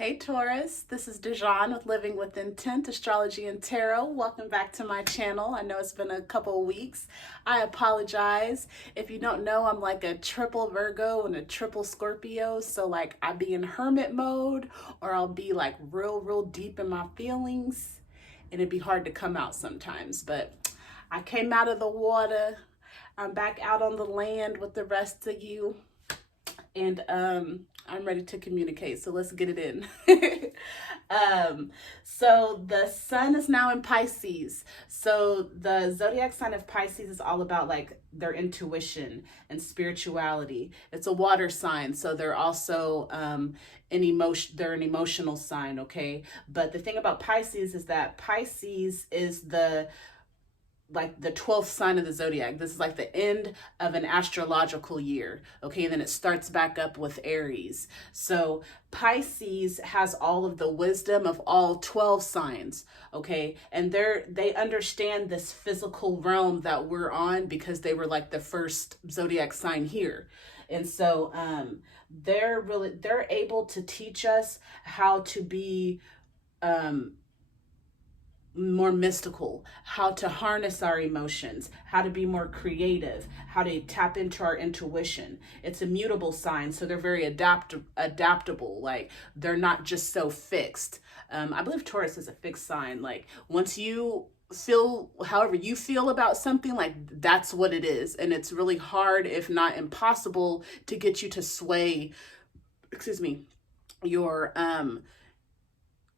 Hey Taurus, this is Dejan with Living with Intent, Astrology and Tarot. Welcome back to my channel. I know it's been a couple of weeks. I apologize. If you don't know, I'm like a triple Virgo and a triple Scorpio. So like I be in hermit mode or I'll be like real deep in my feelings and it'd be hard to come out sometimes. But I came out of the water. I'm back out on the land with the rest of you. And I'm ready to communicate, so let's get it in. So the sun is now in Pisces. So the zodiac sign of Pisces is all about like their intuition and spirituality. It's a water sign, so they're also they're an emotional sign, okay? But the thing about Pisces is that Pisces is the 12th sign of the zodiac. This is like the end of an astrological year. Okay, and then it starts back up with Aries. So Pisces has all of the wisdom of all 12 signs. Okay, and they understand this physical realm that we're on because they were like the first zodiac sign here. And so they're able to teach us how to be more mystical, how to harness our emotions, how to be more creative, how to tap into our intuition. It's a mutable sign, so they're very adaptable. Like they're not just so fixed. I believe Taurus is a fixed sign. Like once you feel however you feel about something, like that's what it is, and it's really hard, if not impossible, to get you to sway,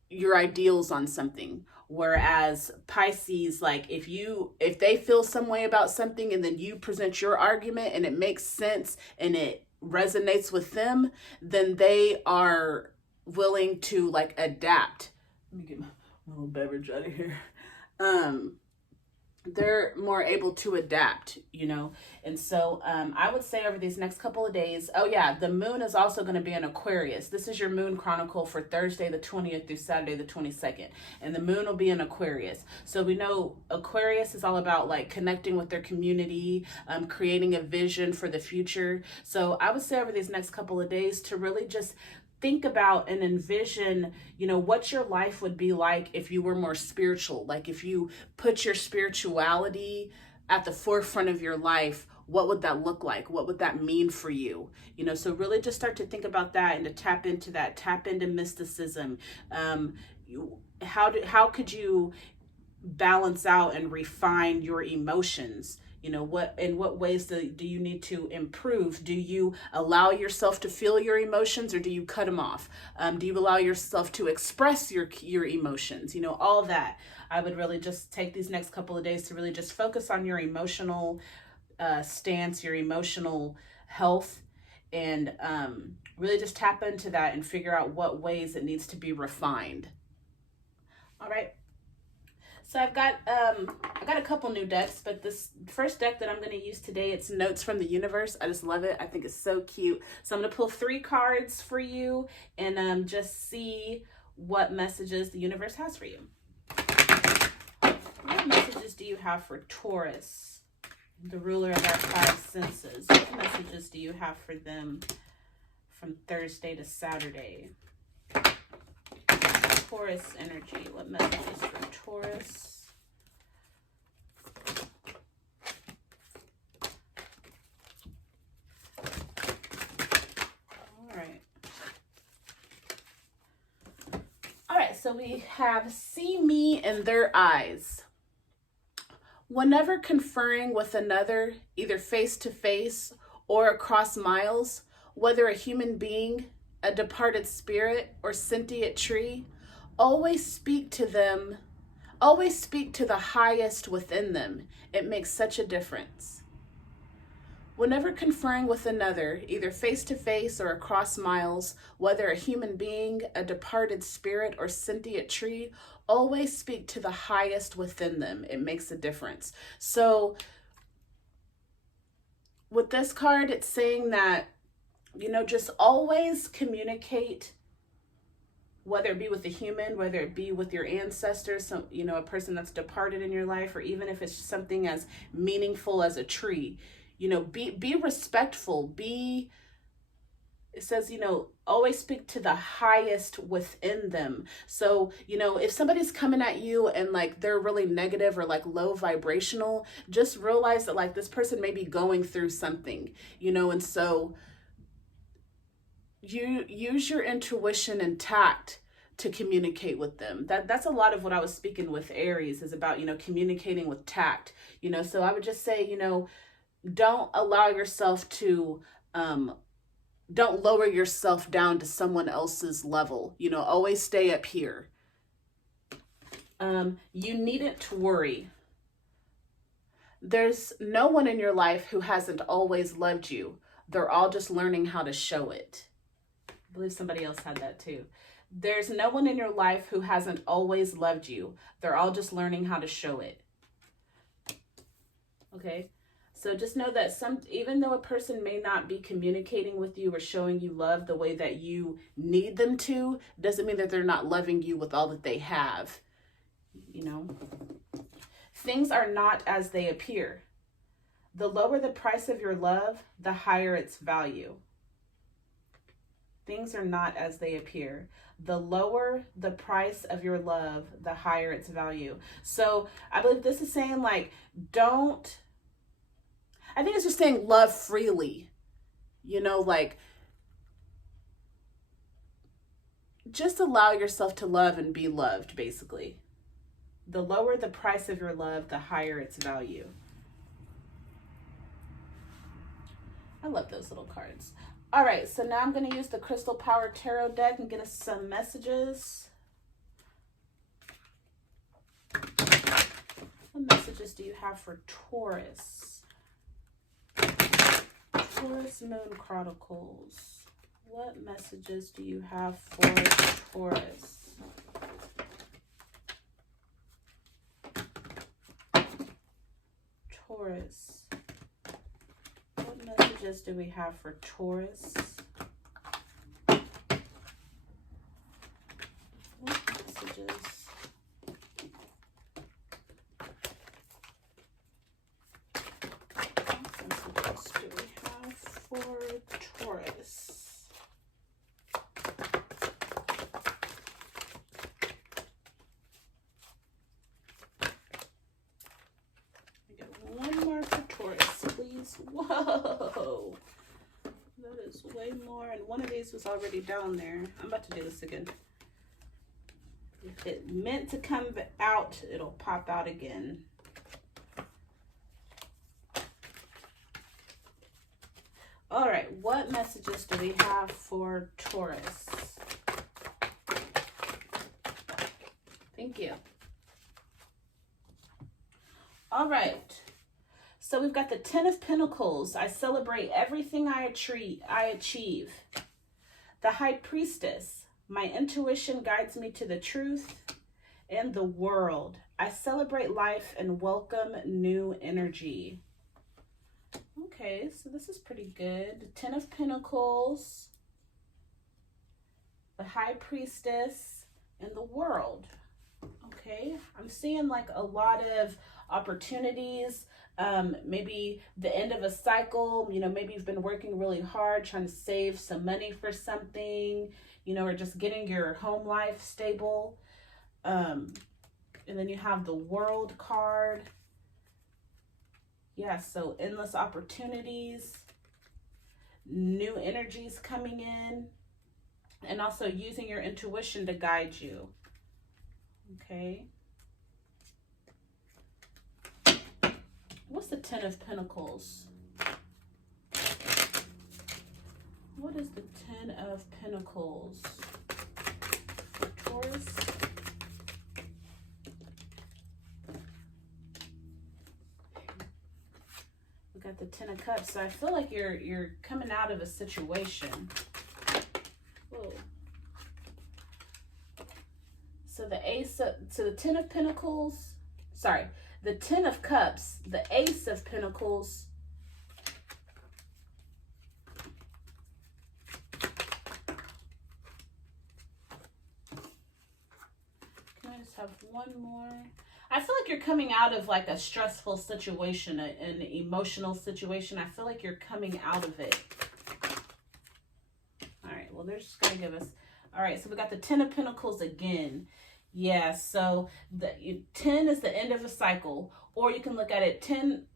your ideals on something. Whereas Pisces, like if they feel some way about something and then you present your argument and it makes sense and it resonates with them, then they are willing to like adapt. Let me get my little beverage out of here. They're more able to adapt, And so I would say over these next couple of days, oh yeah, the moon is also going to be in Aquarius. This is your moon chronicle for Thursday the 20th through Saturday the 22nd. And the moon will be in Aquarius. So we know Aquarius is all about like connecting with their community, creating a vision for the future. So I would say over these next couple of days to really just think about and envision, what your life would be like if you were more spiritual. Like if you put your spirituality at the forefront of your life, what would that look like? What would that mean for you? So really just start to think about that and to tap into mysticism. How could you balance out and refine your emotions? In what ways do you need to improve? Do you allow yourself to feel your emotions or do you cut them off? Do you allow yourself to express your emotions? All that. I would really just take these next couple of days to really just focus on your emotional stance, your emotional health, and really just tap into that and figure out what ways it needs to be refined. All right. So I got a couple new decks, but this first deck that I'm going to use today, it's Notes from the Universe. I just love it. I think it's so cute. So I'm going to pull 3 cards for you and just see what messages the universe has for you. What messages do you have for Taurus, the ruler of our 5 senses? What messages do you have for them from Thursday to Saturday? Taurus energy. What messages for Taurus? All right, so we have see me in their eyes. Whenever conferring with another, either face to face or across miles, whether a human being, a departed spirit, or sentient tree, always speak to the highest within them. It makes such a difference. Whenever conferring with another, either face to face or across miles, whether a human being, a departed spirit, or sentient tree, always speak to the highest within them. It makes a difference. So with this card, it's saying that, just always communicate, whether it be with a human, whether it be with your ancestors, a person that's departed in your life, or even if it's something as meaningful as a tree, be respectful, be it says, always speak to the highest within them. So, if somebody's coming at you and like they're really negative or like low vibrational, just realize that like this person may be going through something, and so you use your intuition and tact to communicate with them. That's a lot of what I was speaking with Aries is about, communicating with tact, so I would just say, don't allow yourself to, don't lower yourself down to someone else's level. Always stay up here. You needn't worry. There's no one in your life who hasn't always loved you. They're all just learning how to show it. I believe somebody else had that too. There's no one in your life who hasn't always loved you. They're all just learning how to show it. Okay? So just know that even though a person may not be communicating with you or showing you love the way that you need them to, doesn't mean that they're not loving you with all that they have. Things are not as they appear. The lower the price of your love, the higher its value. Things are not as they appear. The lower the price of your love, the higher its value. So I believe this is saying like, I think it's just saying love freely, like just allow yourself to love and be loved, basically. The lower the price of your love, the higher its value. I love those little cards. All right, so now I'm going to use the Crystal Power Tarot deck and get us some messages. What messages do you have for Taurus? Taurus Moon Chronicles. What messages do you have for Taurus? Taurus. What messages do we have for Taurus? What messages? What messages do we have for Taurus? I get one more for Taurus, please. Whoa! That is way more, and one of these was already down there. I'm about to do this again. If it meant to come out, it'll pop out again. All right, what messages do we have for Taurus? Thank you. All right. So we've got the Ten of Pentacles. I celebrate everything I achieve. The High Priestess. My intuition guides me to the truth and the world. I celebrate life and welcome new energy. Okay, so this is pretty good. The Ten of Pentacles, the High Priestess, and the world. Okay, I'm seeing like a lot of opportunities. Maybe the end of a cycle, maybe you've been working really hard trying to save some money for something, or just getting your home life stable. And then you have the World card. Yeah, so endless opportunities, new energies coming in, and also using your intuition to guide you. Okay. What's the Ten of Pentacles? What is the Ten of Pentacles for Taurus? We got the Ten of Cups. So I feel like you're coming out of a situation. Whoa. So the Ten of Pentacles, sorry, the Ten of Cups, the Ace of Pentacles, can I just have one more? I feel like you're coming out of like a stressful situation, an emotional situation. I feel like you're coming out of it. well, they're just going to give us, all right, so we got the 10 of Pentacles again. Yeah, so the 10 is the end of a cycle, or you can look at it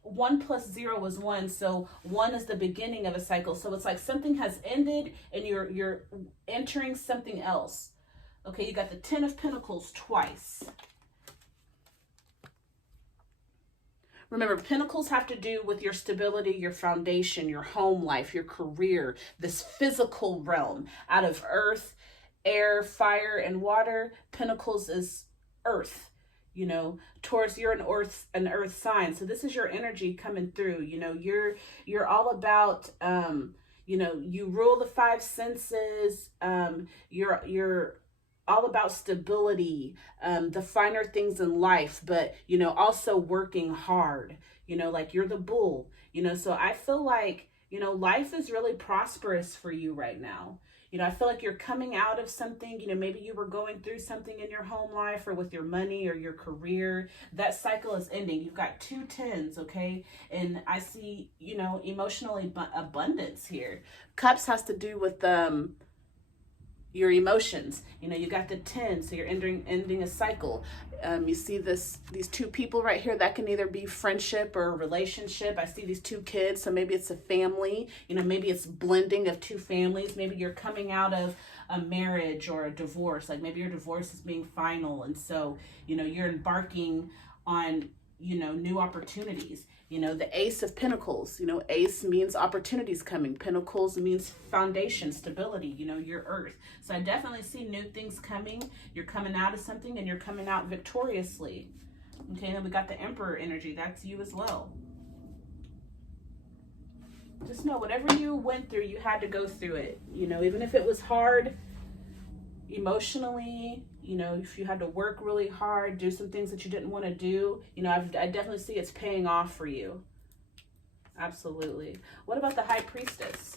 1 plus 0 is 1, so 1 is the beginning of a cycle. So it's like something has ended and you're entering something else. Okay, you got the 10 of Pentacles twice. Remember, Pentacles have to do with your stability, your foundation, your home life, your career, this physical realm. Out of earth, air, fire, and water, Pentacles is earth. You know, Taurus, you're an earth sign. So this is your energy coming through. You know, you're all about, you know, you rule the five senses. You're all about stability, the finer things in life, but, you know, also working hard, you know, like you're the bull, you know, so I feel like, you know, life is really prosperous for you right now. You know, I feel like you're coming out of something, you know, maybe you were going through something in your home life or with your money or your career. That cycle is ending. You've got 2 10s, okay? And I see, you know, emotional abundance here. Cups has to do with, your emotions. You know, you got the 10, so you're ending a cycle. You see these 2 people right here. That can either be friendship or a relationship. I see these 2 kids, so maybe it's a family. You know, maybe it's blending of 2 families. Maybe you're coming out of a marriage or a divorce. Like maybe your divorce is being final, and so, you know, you're embarking on, you know, new opportunities. You know, the Ace of Pentacles, you know, Ace means opportunities coming. Pentacles means foundation, stability, you know, your earth. So I definitely see new things coming. You're coming out of something and you're coming out victoriously. Okay, then we got the Emperor energy. That's you as well. Just know whatever you went through, you had to go through it. You know, even if it was hard emotionally, you know, if you had to work really hard, do some things that you didn't want to do, you know, I definitely see it's paying off for you. Absolutely. What about the High Priestess?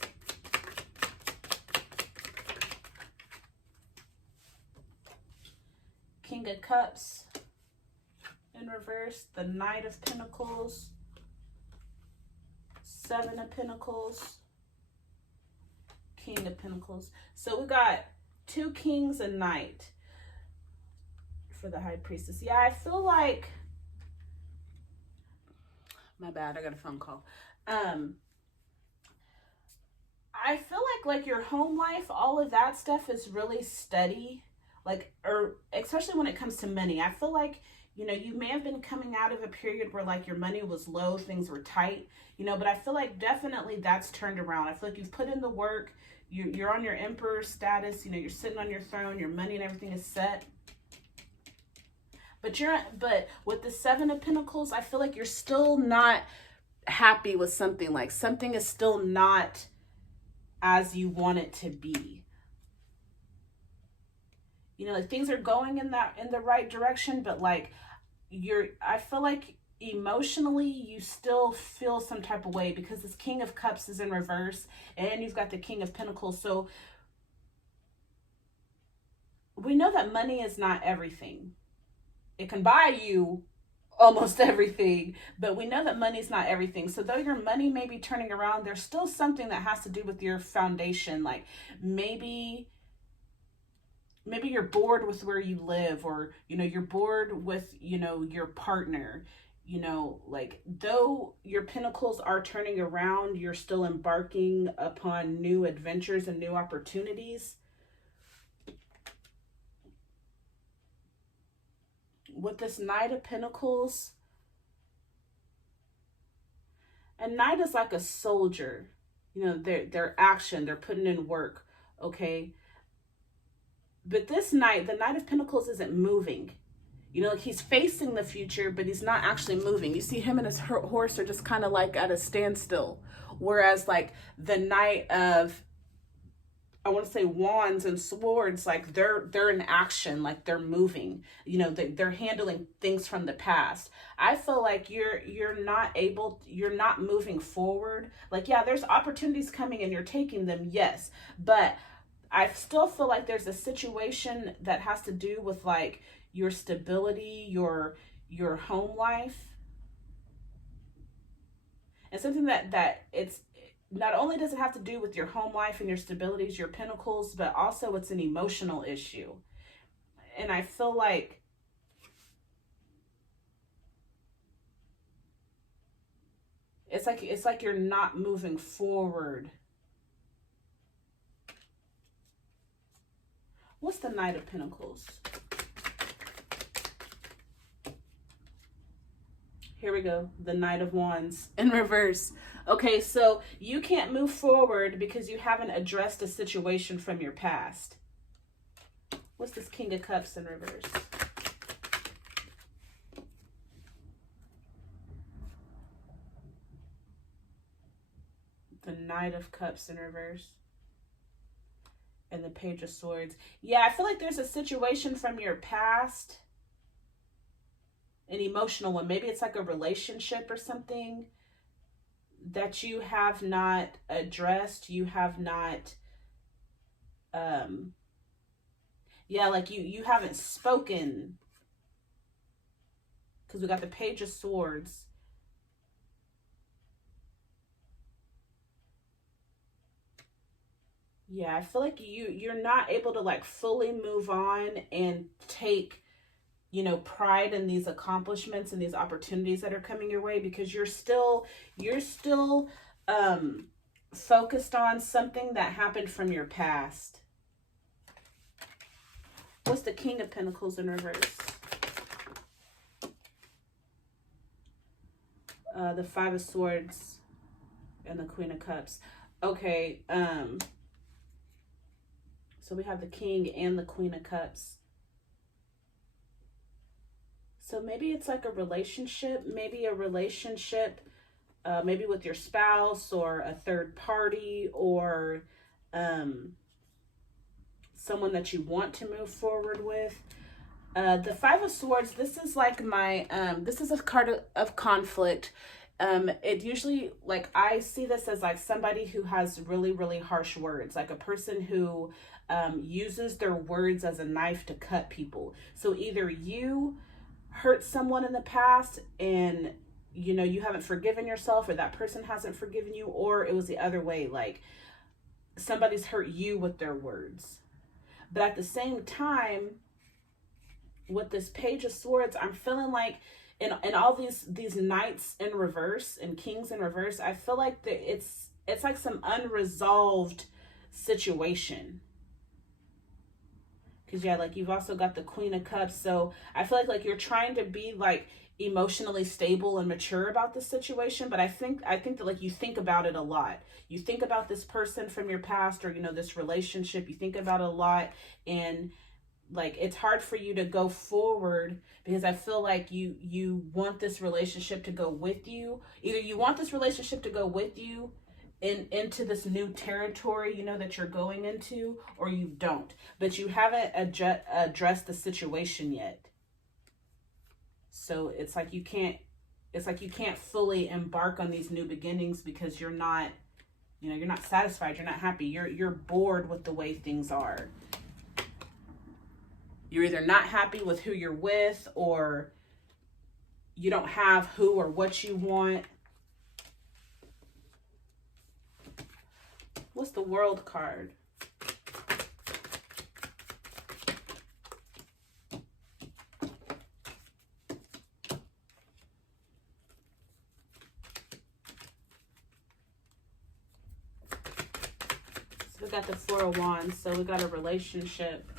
King of Cups in reverse, the Knight of Pentacles, 7 of Pentacles, King of Pentacles. So we got 2 kings and knight for the High Priestess. Yeah, I feel like, my bad, I got a phone call. I feel like your home life, all of that stuff is really steady. Like, or especially when it comes to money, I feel like, you know, you may have been coming out of a period where like your money was low, things were tight, you know, but I feel like definitely that's turned around. I feel like you've put in the work. You're on your emperor status, you know, you're sitting on your throne, your money and everything is set. But with the 7 of Pentacles, I feel like you're still not happy with something. Like something is still not as you want it to be. You know, like things are going in the right direction, but like I feel like emotionally you still feel some type of way because this King of Cups is in reverse and you've got the King of Pentacles. So we know that money is not everything. It can buy you almost everything, but we know that money is not everything. So though your money may be turning around, there's still something that has to do with your foundation. Like maybe you're bored with where you live, or, you know, you're bored with, you know, your partner. You know, like though your pentacles are turning around, you're still embarking upon new adventures and new opportunities. With this Knight of Pentacles, a knight is like a soldier. You know, they're action, they're putting in work, okay? But this knight, the Knight of Pentacles, isn't moving. You know, like he's facing the future, but he's not actually moving. You see him and his horse are just kind of like at a standstill. Whereas like the Knight of, I want to say, Wands and Swords, like they're in action, like they're moving. You know, they're handling things from the past. I feel like you're not moving forward. Like, yeah, there's opportunities coming and you're taking them, yes, but I still feel like there's a situation that has to do with like your stability, your home life, and something that not only does it have to do with your home life and your stabilities, your pentacles, but also it's an emotional issue. And I feel like it's like you're not moving forward. What's the Knight of Pentacles? Here we go. The Knight of Wands in reverse. Okay, so you can't move forward because you haven't addressed a situation from your past. What's this King of Cups in reverse? The Knight of Cups in reverse. And the Page of Swords. Yeah, I feel like there's a situation from your past, an emotional one. Maybe it's like a relationship or something that you have not addressed. You have not, yeah, like you haven't spoken. Because we got the Page of Swords. Yeah, I feel like you're not able to like fully move on and take, you know, pride in these accomplishments and these opportunities that are coming your way, because you're still focused on something that happened from your past. What's the King of Pentacles in reverse? The Five of Swords and the Queen of Cups. Okay, so we have the King and the Queen of Cups. So maybe it's like a relationship, maybe with your spouse or a third party, or someone that you want to move forward with. The Five of Swords, this is like my, this is a card of conflict. It usually, like, I see this as like somebody who has really, really harsh words, like a person who uses their words as a knife to cut people. So either you hurt someone in the past and, you know, you haven't forgiven yourself, or that person hasn't forgiven you, or it was the other way, like somebody's hurt you with their words. But at the same time, with this Page of Swords, I'm feeling like in all these knights in reverse and kings in reverse, I feel like it's like some unresolved situation. Because yeah, like you've also got the Queen of Cups. So I feel like you're trying to be like emotionally stable and mature about the situation. But I think that like you think about it a lot. You think about this person from your past, or, you know, this relationship, you think about it a lot, and like it's hard for you to go forward because I feel like you want this relationship to go with you. Either you want this relationship to go with you into this new territory, you know, that you're going into, or you don't, but you haven't addressed the situation yet. So it's like you can't fully embark on these new beginnings because you're not, you know, you're not satisfied, you're not happy, you're bored with the way things are. You're either not happy with who you're with, or you don't have who or what you want. What's the World card? So we got the Four of Wands. So we got a relationship.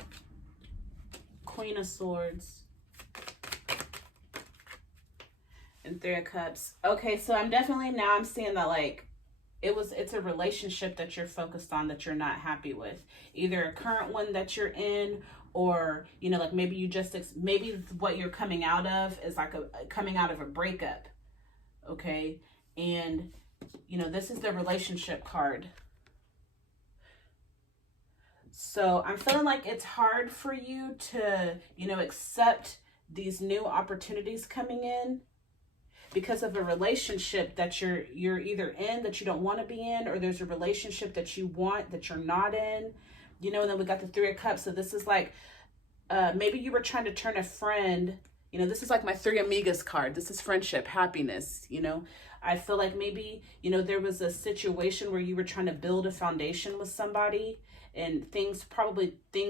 Queen of Swords. And Three of Cups. Okay, so I'm seeing that like it's a relationship that you're focused on that you're not happy with. Either a current one that you're in, or, you know, like maybe maybe what you're coming out of is like coming out of a breakup. Okay? And, you know, this is the relationship card. So I'm feeling like it's hard for you to, you know, accept these new opportunities coming in because of a relationship that you're either in that you don't want to be in, or there's a relationship that you want that you're not in, you know. And then we got the Three of Cups. So this is like maybe you were trying to turn a friend You know, this is like my Three Amigas card. This is friendship, happiness, you know. I feel like maybe, you know, there was a situation where you were trying to build a foundation with somebody and things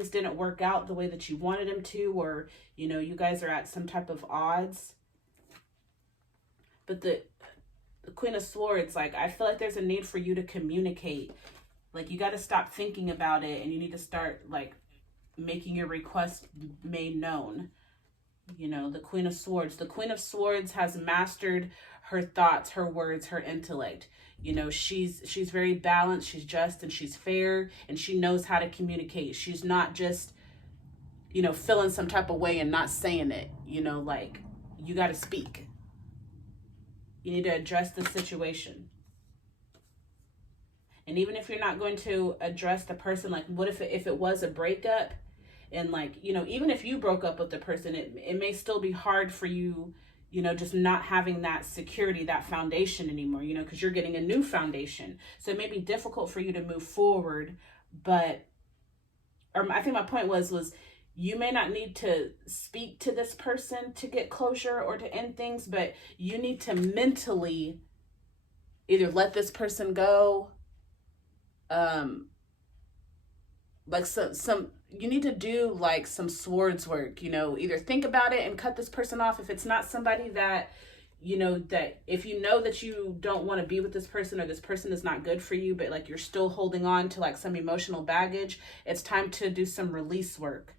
didn't work out the way that you wanted them to, or, you know, you guys are at some type of odds. But the Queen of Swords, like, I feel like there's a need for you to communicate. Like, you got to stop thinking about it, and you need to start, like, making your request made known. You know, the Queen of Swords. The Queen of Swords has mastered her thoughts, her words, her intellect. You know, she's very balanced, she's just, and she's fair, and she knows how to communicate. She's not just, you know, feeling some type of way and not saying it. You know, like, you got to speak. You need to address the situation. And even if you're not going to address the person, like, what if it was a breakup? And, like, you know, even if you broke up with the person, it may still be hard for you, you know, just not having that security, that foundation anymore, you know, because you're getting a new foundation. So it may be difficult for you to move forward, but, or I think my point was you may not need to speak to this person to get closure or to end things, but you need to mentally either let this person go, like you need to do like some swords work, you know, either think about it and cut this person off if it's not somebody that, you know, that if you know that you don't want to be with this person, or this person is not good for you, but like you're still holding on to like some emotional baggage, it's time to do some release work.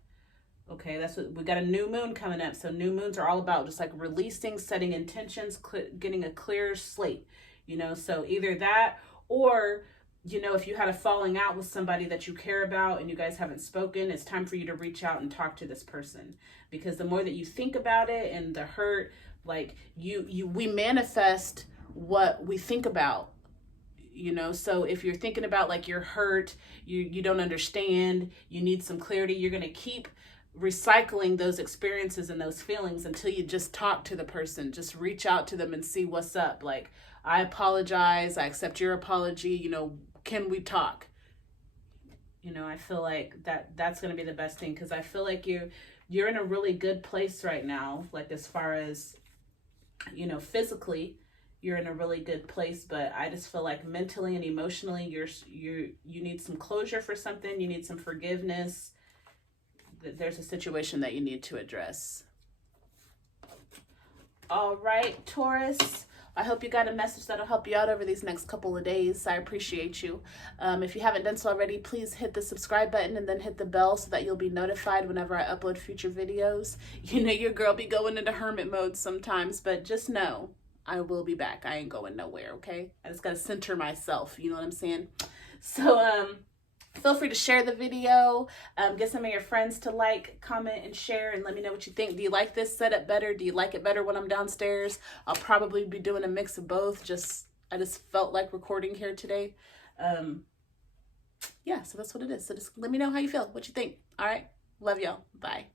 Okay, that's what we got, a new moon coming up. So new moons are all about just like releasing, setting intentions, getting a clear slate, you know. So either that, or, you know, if you had a falling out with somebody that you care about and you guys haven't spoken, it's time for you to reach out and talk to this person. Because the more that you think about it and the hurt, like we manifest what we think about, you know. So if you're thinking about like you're hurt, you don't understand, you need some clarity, you're going to keep recycling those experiences and those feelings until you just talk to the person. Just reach out to them and see what's up. Like, I apologize, I accept your apology, you know, can we talk? You know, I feel like that's going to be the best thing, because I feel like you're in a really good place right now, like as far as, you know, physically you're in a really good place, but I just feel like mentally and emotionally you need some closure for something, you need some forgiveness. There's a situation that you need to address. All right, Taurus, I hope you got a message that'll help you out over these next couple of days. I appreciate you. If you haven't done so already, please hit the subscribe button and then hit the bell so that you'll be notified whenever I upload future videos. You know, your girl be going into hermit mode sometimes, but just know I will be back. I ain't going nowhere, okay? I just got to center myself, you know what I'm saying? So, feel free to share the video, get some of your friends to like, comment, and share, and let me know what you think. Do you like this setup better? Do you like it better when I'm downstairs? I'll probably be doing a mix of both. I just felt like recording here today. Yeah, so that's what it is. So just let me know how you feel, what you think. All right, love y'all. Bye.